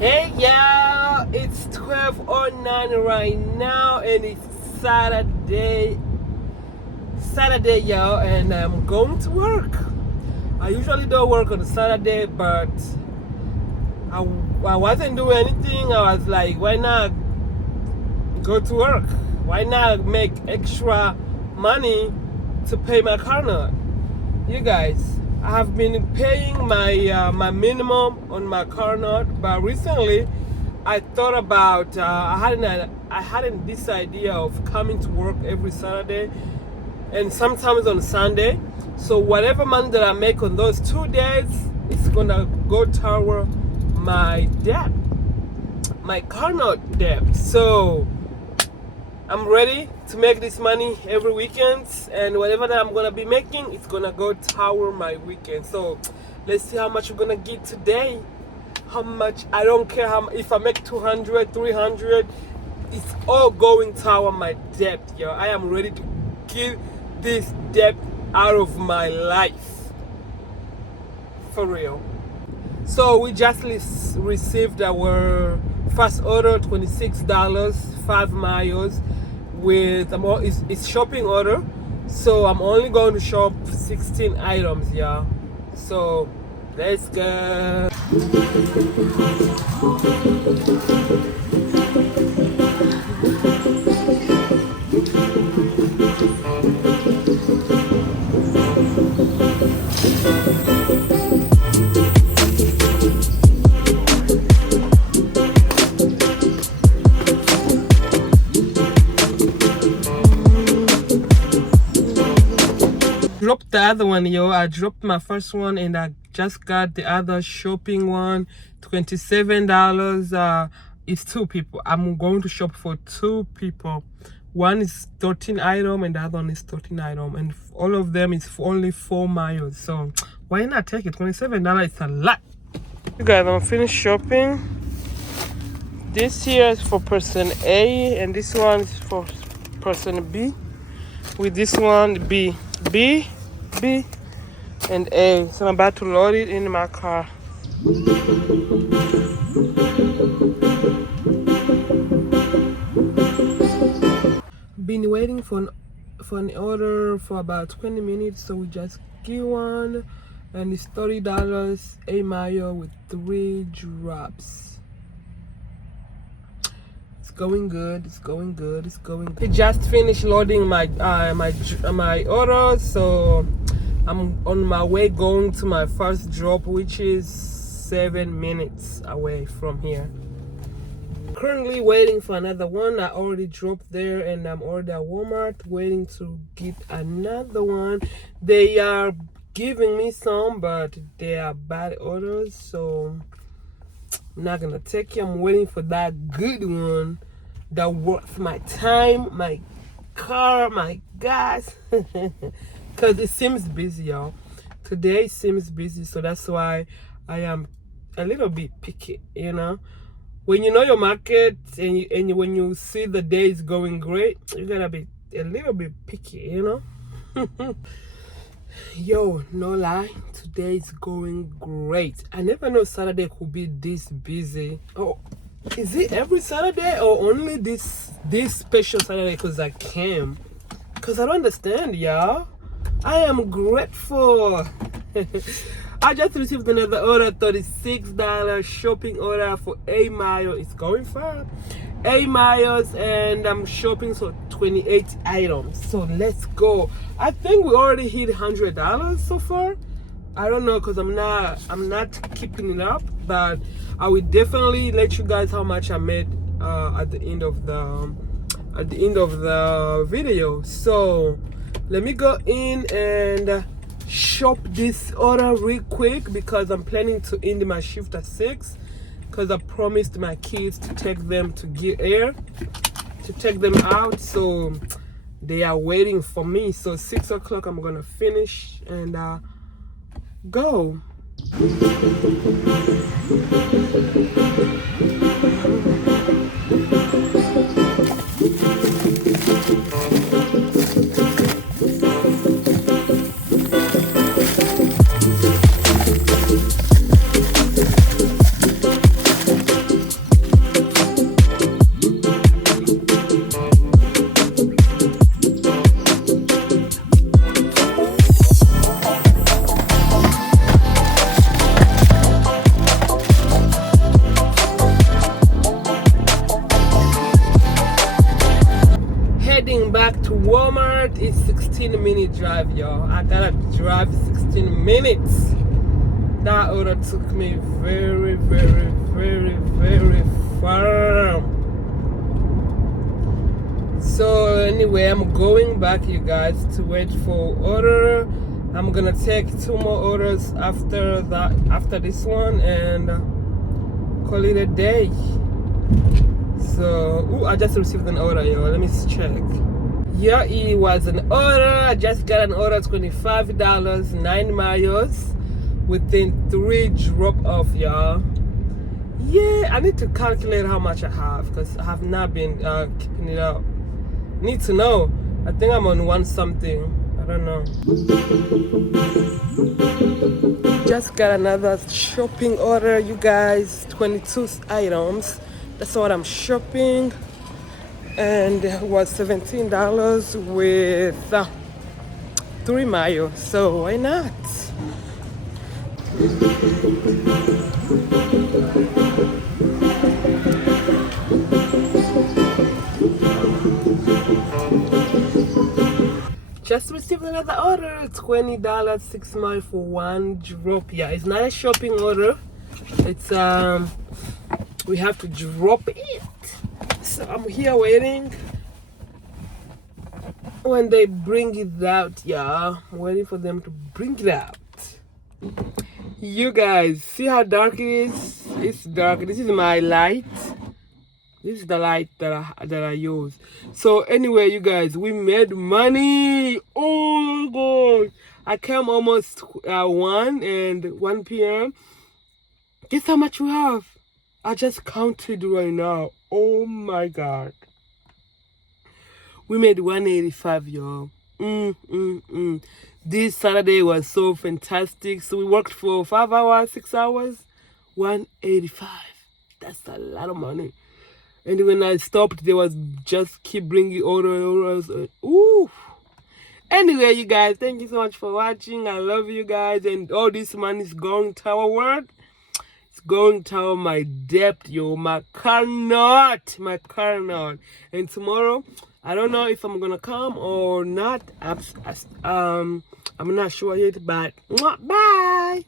Hey y'all, it's 12:09 right now and it's Saturday y'all, and I'm going to work. I usually don't work on a Saturday, but I wasn't doing anything. I was like, why not go to work? Why not make extra money to pay my car note? You guys, I have been paying my my minimum on my car note, but recently I thought about I had this idea of coming to work every Saturday and sometimes on Sunday. So whatever money that I make on those 2 days, it's gonna go toward my debt, my car note debt. So I'm ready to make this money every weekend, and whatever that I'm gonna be making, it's gonna go toward my weekend. So let's see how much we're gonna get today. How much, I don't care if I make 200, 300, it's all going toward my debt, yo. I am ready to get this debt out of my life, for real. So we just received our first order, $26, 5 miles. It's shopping order, so I'm only going to shop 16 items, y'all. So let's go. Dropped the other one, yo. I dropped my first one and I just got the other shopping one, $27. It's 2 people. I'm going to shop for 2 people. One is 13 item and the other one is 13 item, and all of them is only 4 miles. So why not take it? $27 is a lot. You guys, I'm finished shopping. This here is for person A and this one is for person B. With this one, B, and A. So I'm about to load it in my car. Been waiting for an order for about 20 minutes, so we just get one, and it's $30, a mile with 3 drops. It's going good. We just finished loading my my order, so I'm on my way going to my first drop, which is 7 minutes away from here. Currently waiting for another one. I already dropped there and I'm already at Walmart waiting to get another one. They are giving me some, but they are bad orders, so I'm not gonna take it. I'm waiting for that good one that worth my time, my car, my gas. Because it seems busy, y'all. Today seems busy, so that's why I am a little bit picky, you know. When you know your market and when you see the day is going great, you gotta be a little bit picky, you know. Yo, no lie, today is going great. I never know Saturday could be this busy. Oh, is it every Saturday or only this special Saturday because I came? Because I don't understand, y'all. I am grateful. I just received another order, $36 shopping order for 8 miles. It's going far. 8 miles, and I'm shopping for 28 items. So let's go. I think we already hit $100 so far. I don't know, because I'm not keeping it up, but I will definitely let you guys how much I made at the end of the video. So let me go in and shop this order real quick, because I'm planning to end my shift at 6, because I promised my kids to take them to get air, to take them out, so they are waiting for me. So 6 o'clock I'm gonna finish and go. Walmart is 16-minute drive, y'all. I gotta drive 16 minutes. That order took me very, very, very, very far. So anyway, I'm going back, you guys, to wait for order. I'm gonna take 2 more orders after this one, and call it a day. So, I just received an order, y'all. Let me check. Yeah, it was an order. I just got an order, $25, 9 miles within 3 drop off, y'all. Yeah, I need to calculate how much I have, because I have not been keeping it up. Need to know. I think I'm on 1 something. I don't know. Just got another shopping order, you guys. 22 items. That's what I'm shopping. And it was $17 with 3 miles. So why not? Just received another order, $20, 6 miles for 1 drop. Yeah, it's not a shopping order. It's we have to drop it. So I'm here waiting. When they bring it out, yeah, I'm waiting for them to bring it out. You guys, see how dark it is? It's dark. This is my light. This is the light that I use. So anyway, you guys, we made money. Oh my god! I came almost 1 p.m. Guess how much we have? I just counted right now. Oh my god! We made 185, y'all. This Saturday was so fantastic. So we worked for 5 hours, 6 hours, 185. That's a lot of money. And when I stopped, they was just keep bringing orders. Ooh. Anyway, you guys, thank you so much for watching. I love you guys. And all this money is going to our work. It's going to my debt, yo. My car not. And tomorrow, I don't know if I'm gonna come or not. I'm not sure yet. But bye.